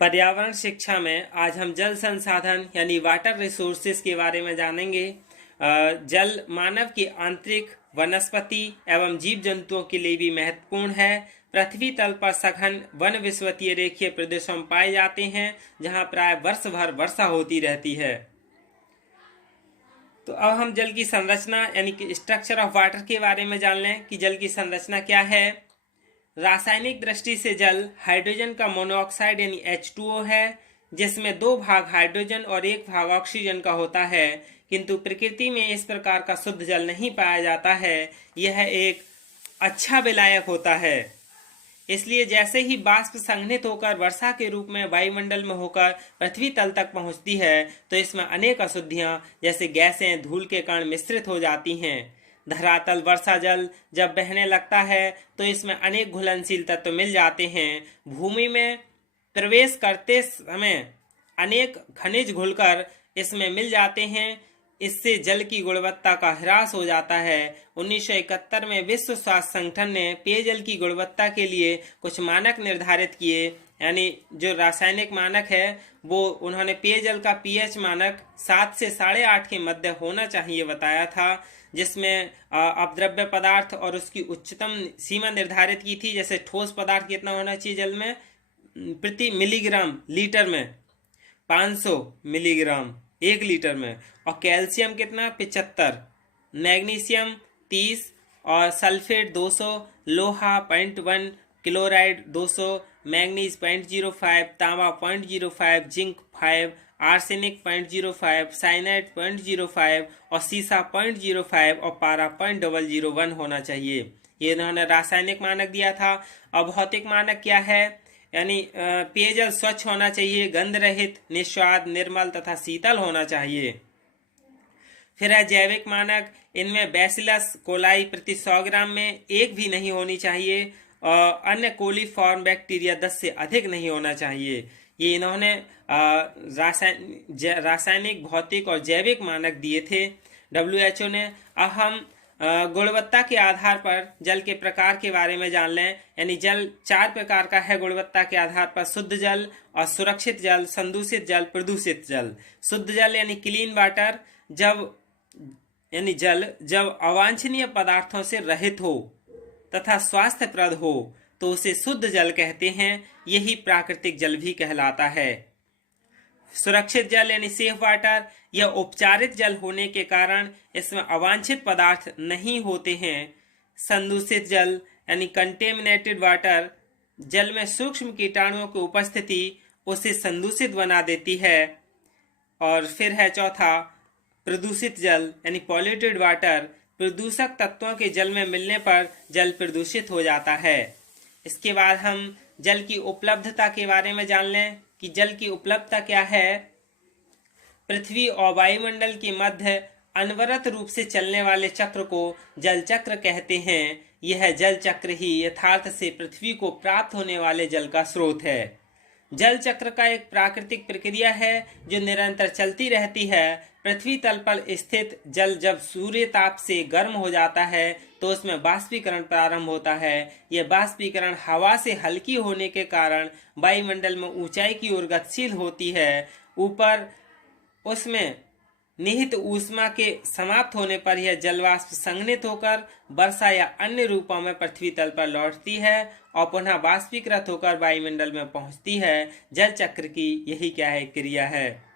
पर्यावरण शिक्षा में आज हम जल संसाधन यानी वाटर रिसोर्सेज के बारे में जानेंगे। जल मानव की आंतरिक, वनस्पति एवं जीव जंतुओं के लिए भी महत्वपूर्ण है। पृथ्वी तल पर सघन वन विषुवतीय रेखीय प्रदेशों में पाए जाते हैं, जहां प्राय वर्ष भर वर्षा होती रहती है। तो अब हम जल की संरचना यानी कि स्ट्रक्चर ऑफ वाटर के बारे में जान लें कि जल की संरचना क्या है। रासायनिक दृष्टि से जल हाइड्रोजन का मोनोऑक्साइड यानी H2O है, जिसमें 2 भाग हाइड्रोजन और 1 भाग ऑक्सीजन का होता है, किंतु प्रकृति में इस प्रकार का शुद्ध जल नहीं पाया जाता है। यह एक अच्छा विलायक होता है। इसलिए जैसे ही बाष्प संघनित होकर वर्षा के रूप में वायुमंडल में होकर पृथ्वी तल तक पहुंचती है, तो इसमें अनेक अशुद्धियां जैसे गैसें, धूल के कण मिश्रित हो जाती हैं। धरातल वर्षा जल जब बहने लगता है तो इसमें अनेक घुलनशील तत्व मिल जाते हैं। भूमि में प्रवेश करते समय अनेक खनिज घुलकर इसमें मिल जाते हैं। इससे जल की गुणवत्ता का ह्रास हो जाता है। 1971 में विश्व स्वास्थ्य संगठन ने पेयजल की गुणवत्ता के लिए कुछ मानक निर्धारित किए, यानी जो रासायनिक मानक है वो उन्होंने पेयजल का पीएच मानक 7 से 8.5 के मध्य होना चाहिए बताया था, जिसमें अपद्रव्य पदार्थ और उसकी उच्चतम सीमा निर्धारित की थी। जैसे ठोस पदार्थ कितना होना चाहिए जल में प्रति मिलीग्राम लीटर में 500 मिलीग्राम 1 लीटर में, और कैल्शियम कितना 75, मैग्नीशियम 30 और सल्फेट 200, लोहा 0.1, क्लोराइड 200, मैग्नीज 0.05, तांबा 0.05, जिंक 5, आर्सेनिक 0.05, साइनाइड 0.05 और सीसा 0.05 और पारा 0.001 होना चाहिए। ये इन्होंने रासायनिक मानक दिया था। और भौतिक मानक क्या है, यानी पेयजल स्वच्छ होना चाहिए, गंध रहित, निस्वाद, निर्मल तथा शीतल होना चाहिए। फिर है जैविक मानक। इनमें बैसिलस कोलाई प्रति 100 ग्राम में 1 भी नहीं होनी चाहिए और अन्य कोलीफॉर्म बैक्टीरिया 10 से अधिक नहीं होना चाहिए। ये इन्होंने रासायनिक, भौतिक और जैविक मानक दिए थे WHO ने। अब हम गुणवत्ता के आधार पर जल के प्रकार के बारे में जान लें। यानी जल 4 प्रकार का है गुणवत्ता के आधार पर: शुद्ध जल और सुरक्षित जल, संदूषित जल, प्रदूषित जल। शुद्ध जल यानी क्लीन वाटर जब अवांछनीय पदार्थों से रहित हो तथा स्वास्थ्यप्रद हो तो उसे शुद्ध जल कहते हैं। यही प्राकृतिक जल भी कहलाता है। सुरक्षित जल यानी सेफ वाटर, यह उपचारित जल होने के कारण इसमें अवांछित पदार्थ नहीं होते हैं। संदूषित जल यानी कंटेमिनेटेड वाटर, जल में सूक्ष्म कीटाणुओं की उपस्थिति उसे संदूषित बना देती है। और फिर है चौथा प्रदूषित जल यानी पॉल्यूटेड वाटर, प्रदूषक तत्वों के जल में मिलने पर जल प्रदूषित हो जाता है। इसके बाद हम जल की उपलब्धता के बारे में जान लें कि जल की उपलब्धता क्या है। पृथ्वी और वायुमंडल के मध्य अनवरत रूप से चलने वाले चक्र को जल चक्र कहते हैं। यह जल चक्र ही यथार्थ से पृथ्वी को प्राप्त होने वाले जल का स्रोत है। जल चक्र का एक प्राकृतिक प्रक्रिया है जो निरंतर चलती रहती है। पृथ्वी तल पर स्थित जल जब सूर्य ताप से गर्म हो जाता है तो उसमें बाष्पीकरण प्रारंभ होता है। यह बाष्पीकरण हवा से हल्की होने के कारण वायुमंडल में ऊंचाई की ओर गतिशील होती है। ऊपर उसमें निहित ऊष्मा के समाप्त होने पर यह जलवाष्प संघनित होकर वर्षा या अन्य रूपों में पृथ्वी तल पर लौटती है और पुनः बाष्पीकृत होकर वायुमंडल में पहुंचती है। जल चक्र की यही क्या है, क्रिया है।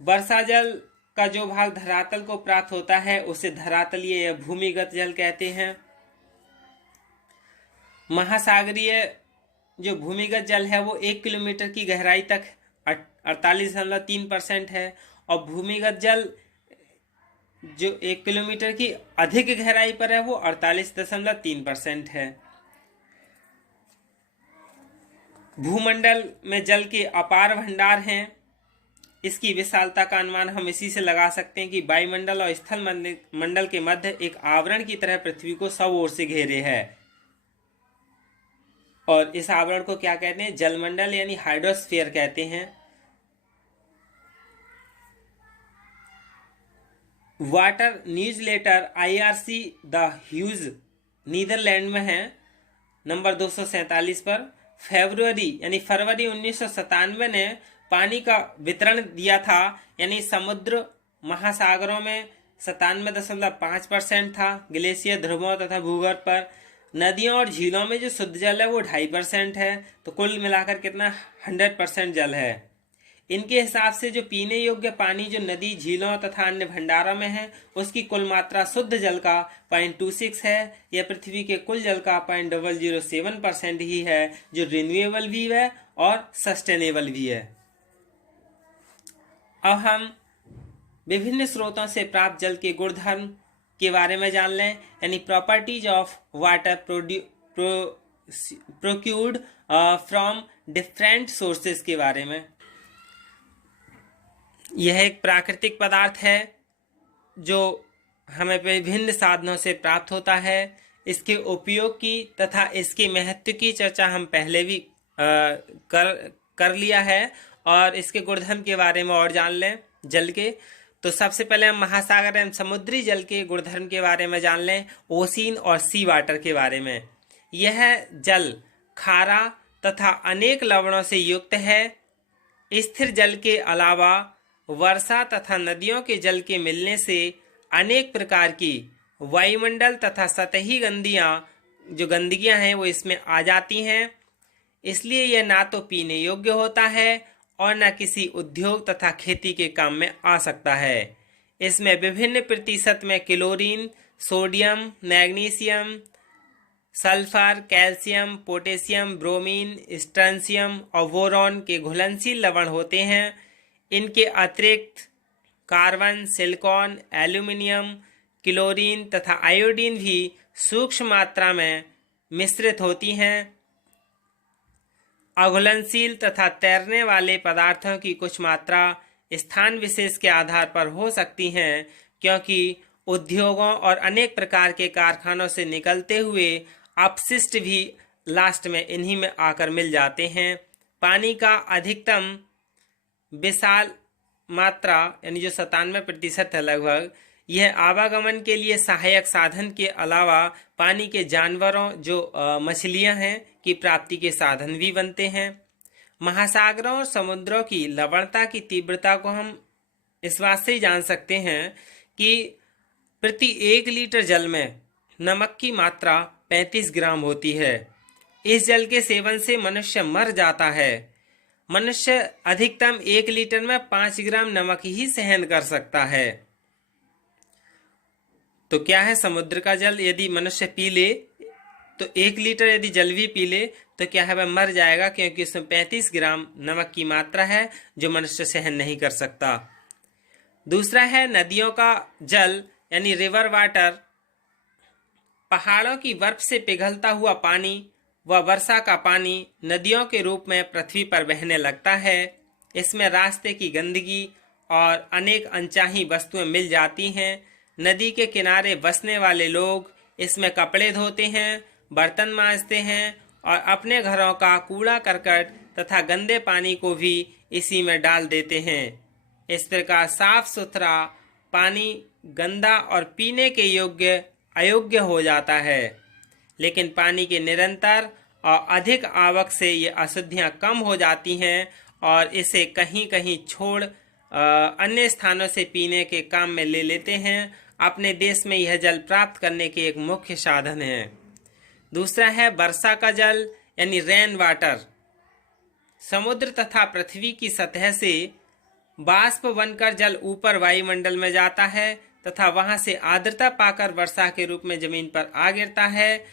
वर्षा जल का जो भाग धरातल को प्राप्त होता है उसे धरातलीय या भूमिगत जल कहते हैं। महासागरीय जो भूमिगत जल है वो 1 किलोमीटर की गहराई तक 48.3% है, और भूमिगत जल जो 1 किलोमीटर की अधिक गहराई पर है वो 48.3% है। भूमंडल में जल के अपार भंडार हैं। इसकी विशालता का अनुमान हम इसी से लगा सकते हैं कि वायुमंडल और स्थल मंडल के मध्य एक आवरण की तरह पृथ्वी को सब ओर से घेरे है। और इस आवरण को क्या कहते हैं, जलमंडल यानी हाइड्रोस्फीयर कहते हैं। Water newsletter IRC the Hague Netherlands में है नंबर 247 पर। फरवरी 1997 ने पानी का वितरण दिया था, यानी समुद्र महासागरों में 97.5% था, ग्लेशियर ध्रुवों तथा भूगर्भ पर। नदियों और झीलों में जो शुद्ध जल है वो 2.5% है, तो कुल मिलाकर कितना 100% जल है। इनके हिसाब से जो पीने योग्य पानी जो नदी, झीलों तथा अन्य भंडारों में है उसकी कुल मात्रा शुद्ध जल का 0.26 है। यह पृथ्वी के कुल जल का 0.007% ही है, जो रिन्यूएबल भी है और सस्टेनेबल भी है। अब हम विभिन्न स्रोतों से प्राप्त जल के गुणधर्म के बारे में जान लें, यानी properties of water procured from different sources के बारे में। यह एक प्राकृतिक पदार्थ है जो हमें विभिन्न साधनों से प्राप्त होता है। इसके उपयोग की तथा इसके महत्व की चर्चा हम पहले भी कर लिया है, और इसके गुणधर्म के बारे में और जान लें जल के। तो सबसे पहले हम महासागर एवं समुद्री जल के गुणधर्म के बारे में जान लें, ओशियन और सी वाटर के बारे में। यह जल खारा तथा अनेक लवणों से युक्त है। स्थिर जल के अलावा वर्षा तथा नदियों के जल के मिलने से अनेक प्रकार की वायुमंडल तथा सतही गंदगियां हैं वो इसमें आ जाती हैं। इसलिए यह ना तो पीने योग्य होता है और न किसी उद्योग तथा खेती के काम में आ सकता है। इसमें विभिन्न प्रतिशत में chlorine, sodium, magnesium, sulphur, calcium, potassium, bromine, strontium और बोरॉन के घुलनशील लवण होते हैं। इनके अतिरिक्त कार्बन, सिलिकॉन, एल्यूमिनियम, क्लोरीन तथा आयोडीन भी सूक्ष्म मात्रा में मिश्रित होती हैं। अघुलनशील तथा तैरने वाले पदार्थों की कुछ मात्रा स्थान विशेष के आधार पर हो सकती हैं, क्योंकि उद्योगों और अनेक प्रकार के कारखानों से निकलते हुए अपशिष्ट भी लास्ट में इन्हीं में आकर मिल जाते हैं। पानी का अधिकतम विशाल मात्रा यानी जो 97% है लगभग, यह आवागमन के लिए सहायक साधन के अलावा पानी के जानवरों जो मछलियां हैं की प्राप्ति के साधन भी बनते हैं। महासागरों और समुद्रों की लवणता की तीव्रता को हम इस बात से ही जान सकते हैं कि प्रति 1 लीटर जल में नमक की मात्रा 35 ग्राम होती है। इस जल के सेवन से मनुष्य मर जाता है। मनुष्य अधिकतम 1 लीटर में 5 ग्राम नमक ही सहन कर सकता है। तो क्या है, समुद्र का जल यदि मनुष्य पी ले तो 1 लीटर यदि जल भी पी ले तो क्या है, वह मर जाएगा, क्योंकि उसमें 35 ग्राम नमक की मात्रा है जो मनुष्य सहन नहीं कर सकता। दूसरा है नदियों का जल यानी रिवर वाटर। पहाड़ों की बर्फ से पिघलता हुआ पानी व वर्षा का पानी नदियों के रूप में पृथ्वी पर बहने लगता है। इसमें रास्ते की गंदगी और अनेक अनचाही वस्तुएं मिल जाती हैं। नदी के किनारे बसने वाले लोग इसमें कपड़े धोते हैं, बर्तन मांजते हैं और अपने घरों का कूड़ा करकट तथा गंदे पानी को भी इसी में डाल देते हैं। इस प्रकार साफ सुथरा पानी गंदा और पीने के योग्य अयोग्य हो जाता है। लेकिन पानी के निरंतर और अधिक आवक से ये अशुद्धियां कम हो जाती हैं और इसे कहीं कहीं छोड़ अन्य स्थानों से पीने के काम में ले लेते हैं। अपने देश में यह जल प्राप्त करने के एक मुख्य साधन है। दूसरा है वर्षा का जल यानी रेन वाटर। समुद्र तथा पृथ्वी की सतह से बाष्प बनकर जल ऊपर वायुमंडल में जाता है तथा वहां से आर्द्रता पाकर वर्षा के रूप में जमीन पर आ गिरता है।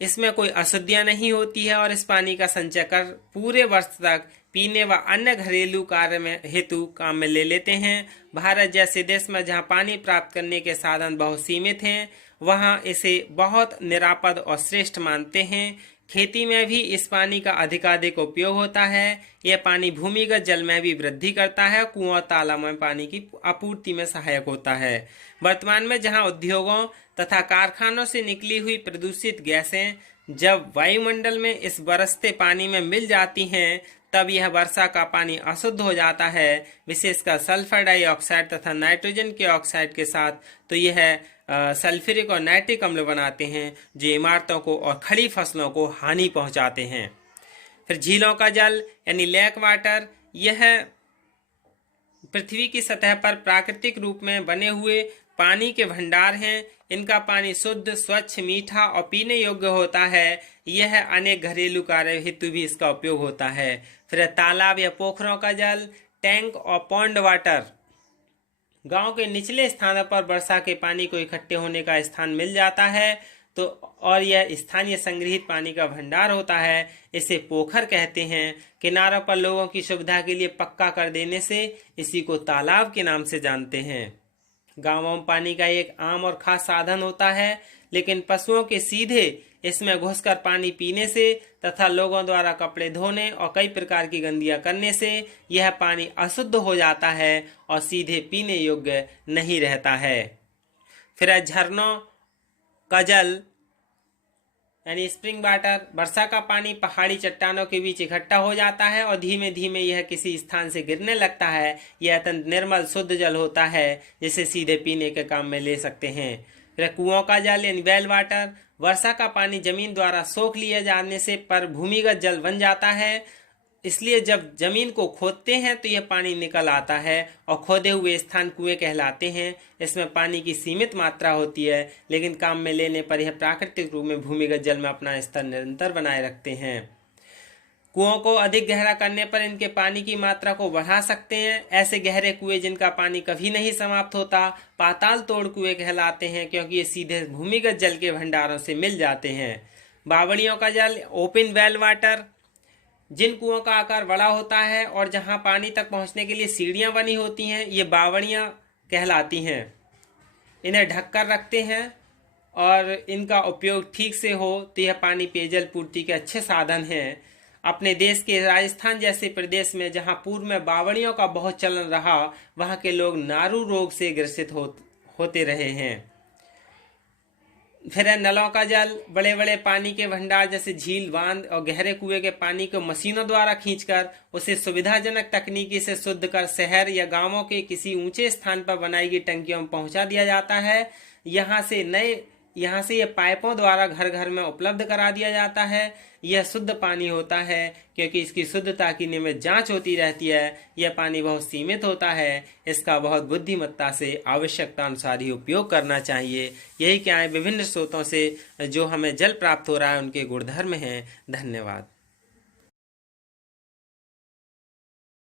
इसमें कोई अशुद्धियां नहीं होती है और इस पानी का संचय कर पूरे वर्ष तक पीने व अन्य घरेलू कार्य में हेतु काम में ले लेते हैं। भारत जैसे देश में जहां पानी प्राप्त करने के साधन बहुत सीमित हैं, वहां इसे बहुत निरापद और श्रेष्ठ मानते हैं। खेती में भी इस पानी का अधिकाधिक उपयोग होता है। यह पानी भूमिगत जल में भी वृद्धि करता है, कुआं तालाब में पानी की आपूर्ति में सहायक होता है। वर्तमान में जहां उद्योगों तथा कारखानों से निकली हुई प्रदूषित गैसें जब वायुमंडल में इस बरसते पानी में मिल जाती हैं तब यह वर्षा का पानी अशुद्ध हो जाता है, विशेषकर सल्फर डाइऑक्साइड तथा नाइट्रोजन के ऑक्साइड के साथ। तो यह सल्फ्यूरिक और नाइट्रिक अम्ल बनाते हैं जो इमारतों को और खड़ी फसलों को हानि पहुंचाते हैं। फिर झीलों का जल यानी लेक वाटर, यह पृथ्वी की सतह पर प्राकृतिक रूप में बने हुए पानी के भंडार हैं। इनका पानी शुद्ध, स्वच्छ, मीठा और पीने योग्य होता है। यह अनेक घरेलू कार्य हेतु भी इसका उपयोग होता है। फिर तालाब या पोखरों का जल, टैंक और पॉन्ड वाटर, गांव के निचले स्थानों पर वर्षा के पानी को इकट्ठे होने का स्थान मिल जाता है तो और यह स्थानीय संग्रहित पानी का भंडार होता है। इसे पोखर कहते हैं। किनारों पर लोगों की सुविधा के लिए पक्का कर देने से इसी को तालाब के नाम से जानते हैं। गांवों में पानी का एक आम और खास साधन होता है, लेकिन पशुओं के सीधे इसमें घुसकर पानी पीने से तथा लोगों द्वारा कपड़े धोने और कई प्रकार की गंदियां करने से यह पानी अशुद्ध हो जाता है और सीधे पीने योग्य नहीं रहता है। फिर झरनों का जल यानी स्प्रिंग वाटर, वर्षा का पानी पहाड़ी चट्टानों के बीच इकट्ठा हो जाता है और धीमे धीमे यह किसी स्थान से गिरने लगता है। यह अत्यंत निर्मल शुद्ध जल होता है जिसे सीधे पीने के काम में ले सकते हैं। फिर कुओं का जल यानी वेल वाटर, वर्षा का पानी जमीन द्वारा सोख लिया जाने से पर भूमिगत जल बन जाता है, इसलिए जब जमीन को खोदते हैं तो यह पानी निकल आता है और खोदे हुए स्थान कुएं कहलाते हैं। इसमें पानी की सीमित मात्रा होती है, लेकिन काम में लेने पर यह प्राकृतिक रूप में भूमिगत जल में अपना स्तर निरंतर बनाए रखते हैं। कुओं को अधिक गहरा करने पर इनके पानी की मात्रा को बढ़ा सकते हैं। ऐसे गहरे कुएं जिनका पानी कभी नहीं समाप्त होता पाताल तोड़ कुएं कहलाते हैं, क्योंकि ये सीधे भूमिगत जल के भंडारों से मिल जाते हैं। बावड़ियों का जल ओपन वेल वाटर, जिन कुओं का आकार बड़ा होता है और जहां पानी तक पहुंचने के लिए सीढ़ियां बनी होती हैं, ये बावड़ियां कहलाती हैं। इन्हें ढककर रखते हैं और इनका उपयोग ठीक से हो तो यह पानी पेयजल पूर्ति के अच्छे साधन हैं। अपने देश के राजस्थान जैसे प्रदेश में जहां पूर्व में बावड़ियों का बहुत चलन रहा, वहां के लोग नारू रोग से ग्रसित होते रहे हैं। फिर नलों का जल, बड़े बड़े पानी के भंडार जैसे झील, बांध और गहरे कुएं के पानी को मशीनों द्वारा खींचकर उसे सुविधाजनक तकनीकी से शुद्ध कर शहर या गांवों के किसी ऊंचे स्थान पर बनाई गई टंकियों में पहुंचा दिया जाता है। यहाँ से ये पाइपों द्वारा घर घर में उपलब्ध करा दिया जाता है। यह शुद्ध पानी होता है क्योंकि इसकी शुद्धता की नियमित जांच होती रहती है। यह पानी बहुत सीमित होता है, इसका बहुत बुद्धिमत्ता से आवश्यकता अनुसार ही उपयोग करना चाहिए। यही क्या है, विभिन्न स्रोतों से जो हमें जल प्राप्त हो रहा है उनके गुणधर्म हैं। धन्यवाद।